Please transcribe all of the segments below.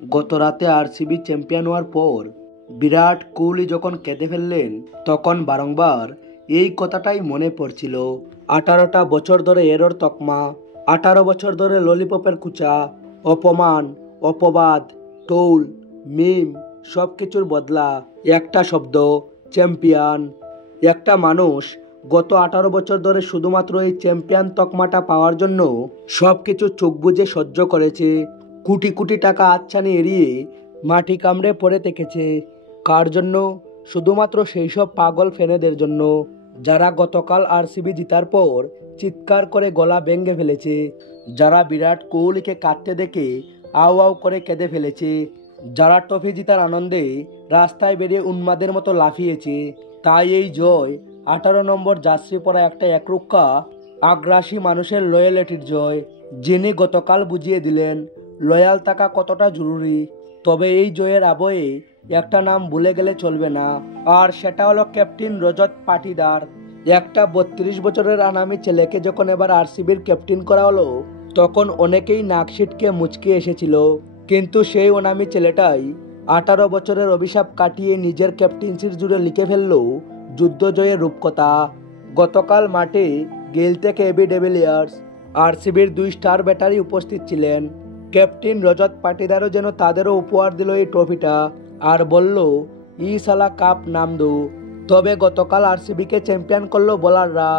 গত রাতে RCB champion হওয়ার পর বিরাট কোহলি যখন কেঁদে ফেললেন, তখন বারংবার এই কথাটাই মনে পড়ছিল। 18টা বছর ধরে এরর তকমা, 18 বছর ধরে ললিপপের কুচা, অপমান, অপবাদ, টৌল, মিম, সব কিছুর বদলা একটা শব্দ, চ্যাম্পিয়ন। একটা মানুষ গত 18 বছর ধরে শুধুমাত্র এই চ্যাম্পিয়ন তকমাটা পাওয়ার জন্য সব কিছু চোখ বুজে সহ্য করেছে। কোটি কোটি টাকা আচ্ছানি এড়িয়ে মাটি কামড়ে পড়ে থেকেছে। কার জন্য? শুধুমাত্র সেই সব পাগল ফ্যানেদের জন্য, যারা গতকাল আরসিবি জিতার পর চিৎকার করে গলা ভেঙে ফেলেছে, যারা বিরাট কোহলিকে কাঁদতে দেখে আউ আউ করে কেঁদে ফেলেছে, যারা ট্রফি জিতার আনন্দে রাস্তায় বেরিয়ে উন্মাদের মতো লাফিয়েছে। তাই এই জয় 18 নম্বর জার্সি পরা একটা একরুক্কা আগ্রাসী মানুষের লয়ালিটির জয়, যিনি গতকাল বুঝিয়ে দিলেন লয়াল থাকা কতটা জরুরি। তবে এই জয়ের আবহে একটা নাম ভুলে গেলে চলবে না, আর সেটা হলো ক্যাপ্টেন রজত পাটিদার। একটা 32 বছরের আনামি ছেলেকে যখন এবার আরসিবির ক্যাপ্টেন করা হলো, তখন অনেকেই নাক সিটকে মুচকে এসেছিল। কিন্তু সেই অনামি ছেলেটাই 18 বছরের অভিশাপ কাটিয়ে নিজের ক্যাপ্টেন্সির জুড়ে লিখে ফেলল যুদ্ধ জয়ের রূপকথা। গতকাল মাঠে গেইল থেকে এবি ডিভিলিয়ার্স, আরসিবির 2 স্টার ব্যাটারি উপস্থিত ছিলেন। ক্যাপ্টেন রজত পাটিদারও যেন তাদেরও উপহার দিল এই ট্রফিটা, আর বলল ই সালা কাপ নাম দো। তবে গতকাল আরসিবিকে চ্যাম্পিয়ন করলো বোলাররা,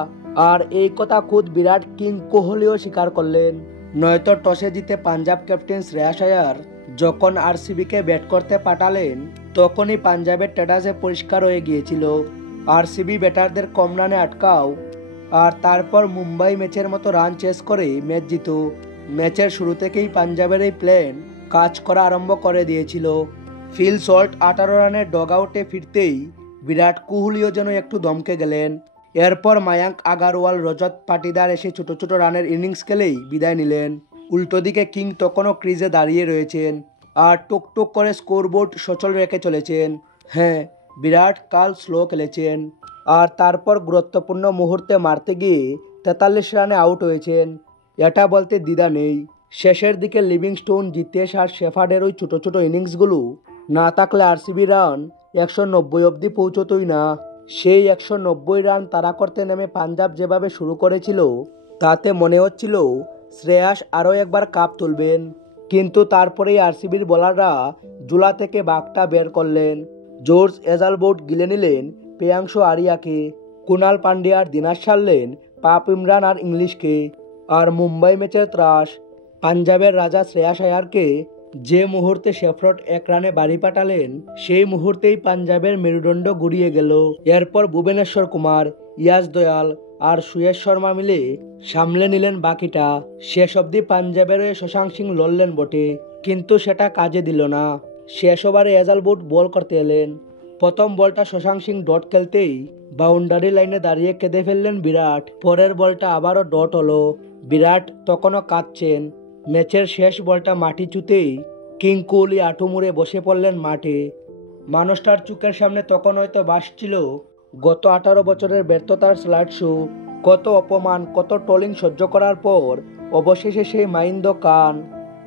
আর এই কথা খুদ বিরাট কিং কোহলিও স্বীকার করলেন। নয়তো টসে জিতে পাঞ্জাব ক্যাপ্টেন শ্রেয়াস আয়ার যখন আরসিবিকে ব্যাট করতে পাঠালেন, তখনই পাঞ্জাবের স্ট্যাটাসে পরিষ্কার হয়ে গিয়েছিল আরসিবি ব্যাটারদের কম রানে আটকাও, আর তারপর মুম্বাই ম্যাচের মতো রান চেস করে ম্যাচ জিত। ম্যাচের শুরু থেকেই পাঞ্জাবের এই প্ল্যান কাজ করা আরম্ভ করে দিয়েছিল। ফিল সল্ট 18 রানের ডগ আউটে ফিরতেই বিরাট কোহলিও যেন একটু দমকে গেলেন। এরপর মায়াঙ্ক আগারওয়াল, রজত পাটিদার এসে ছোট ছোট রানের ইনিংস খেলেই বিদায় নিলেন। উল্টো দিকে কিং তখনও ক্রিজে দাঁড়িয়ে রয়েছেন আর টুকটুক করে স্কোরবোর্ড সচল রেখে চলেছেন। হ্যাঁ, বিরাট কাল স্লো খেলেছেন, আর তারপর গুরুত্বপূর্ণ মুহূর্তে মারতে গিয়ে 43 রানে আউট হয়েছেন। এটা বলতে দ্বিধা নেই, শেষের দিকে লিভিংস্টোন, জিতেশ আর শেফার্ডের ওই ছোট ছোট ইনিংসগুলো না থাকলে আরসিবি রান 190 অবধি পৌঁছতই না। সেই 190 রান তাড়া করতে নেমে পাঞ্জাব যেভাবে শুরু করেছিল, তাতে মনে হচ্ছিল শ্রেয়াস আরও একবার কাপ তুলবেন। কিন্তু তারপরেই আরসিবির বোলাররা জুলা থেকে বাঘটা বের করলেন। জর্জ হেজলউড গিলে নিলেন প্রিয়াংশু আরিয়াকে, কুনাল পান্ডিয়া আর দিনাশ সারলেন পাপ ইমরান আর ইংলিশকে। আর মুম্বাই ম্যাচের ত্রাস, পাঞ্জাবের রাজা শ্রেয়াস আয়ারকে যে মুহূর্তে শেফরট 1 রানে বাড়ি পাঠালেন, সেই মুহূর্তেই পাঞ্জাবের মেরুদণ্ড গুড়িয়ে গেল। এরপর ভুবনেশ্বর কুমার, ইয়াস দয়াল আর সুয়েশ শর্মা মিলে সামলে নিলেন বাকিটা। শেষ অবধি পাঞ্জাবের হয়ে শশাঙ্ক সিং লড়লেন বটে, কিন্তু সেটা কাজে দিল না। শেষ ওভারে হেজলউড বল করতে এলেন। প্রথম বলটা শশাঙ্ক সিং ডট খেলতেই বাউন্ডারি লাইনে দাঁড়িয়ে কেঁদে ফেললেন বিরাট। পরের বলটা আবারও ডট হলো। বিরাট তখনও কাঁদছেন। ম্যাচের শেষ বলটা মাটি ছুঁতেই কিং কোহলি আঁটু মুড়ে বসে পড়লেন মাঠে। মানুষটার চোখের সামনে তখন হয়তো ভাসছিল গত 18 বছরের ব্যর্থতার স্লাইড শো। কত অপমান, কত ট্রোলিং সহ্য করার পর অবশেষে সেই মাইন্দ কান।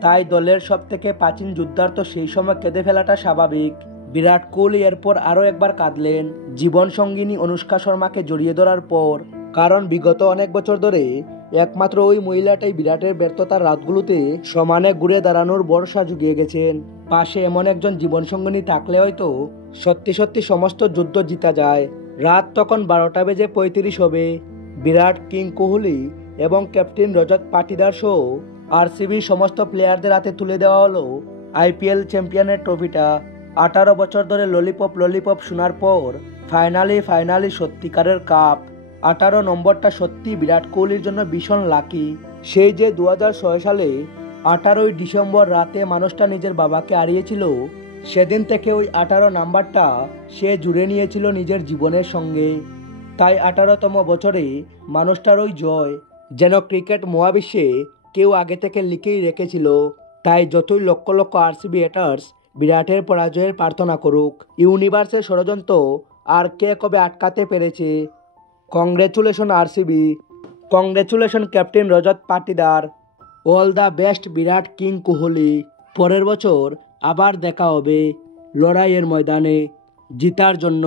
তাই দলের সব থেকে প্রাচীন যোদ্ধার তো সেই সময় কেঁদে ফেলাটা স্বাভাবিক। বিরাট কোহলি এরপর আরও একবার কাঁদলেন জীবন সঙ্গিনী অনুষ্কা শর্মাকে জড়িয়ে ধরার পর। কারণ বিগত অনেক বছর ধরে একমাত্র ওই মহিলাটাই বিরাটের ব্যর্থতার রাতগুলোতে সমানে ঘুরে দাঁড়ানোর ভরসা জুগিয়ে গেছেন। পাশে এমন একজন জীবনসঙ্গিনী থাকলে হয়তো সত্যি সত্যি সমস্ত যুদ্ধ জিতা যায়। রাত তখন 12:35 হবে। বিরাট, কিং কোহলি এবং ক্যাপ্টেন রজত পাটিদার সহ আরসিবির সমস্ত প্লেয়ারদের হাতে তুলে দেওয়া হলো আইপিএল চ্যাম্পিয়নের ট্রফিটা। 18 বছর ধরে ললিপপ শোনার পর ফাইনালি সত্যিকারের কাপ। 18 নম্বরটা সত্যি বিরাট কোহলির জন্য ভীষণ লাকি। সেই যে 2006 সালে 18ই ডিসেম্বর রাতে মানুষটা নিজের বাবাকে হারিয়েছিল, সেদিন থেকে ওই 18 নাম্বারটা সে জুড়ে নিয়েছিল নিজের জীবনের সঙ্গে। তাই 18তম বছরে মানুষটার ওই জয় যেন ক্রিকেট মহাবিশ্বে কেউ আগে থেকে লিখেই রেখেছিল। তাই যতই লক্ষ লক্ষ আরসিবি হেটার্স বিরাটের পরাজয়ের প্রার্থনা করুক, ইউনিভার্সের ষড়যন্ত্র আর কে কবে আটকাতে পেরেছে। Congratulation RCB, congratulation captain Rajat Patidar, all the best Virat king Kohli. পরের বছর আবার দেখা হবে লড়াইয়ের ময়দানে জিতার জন্য।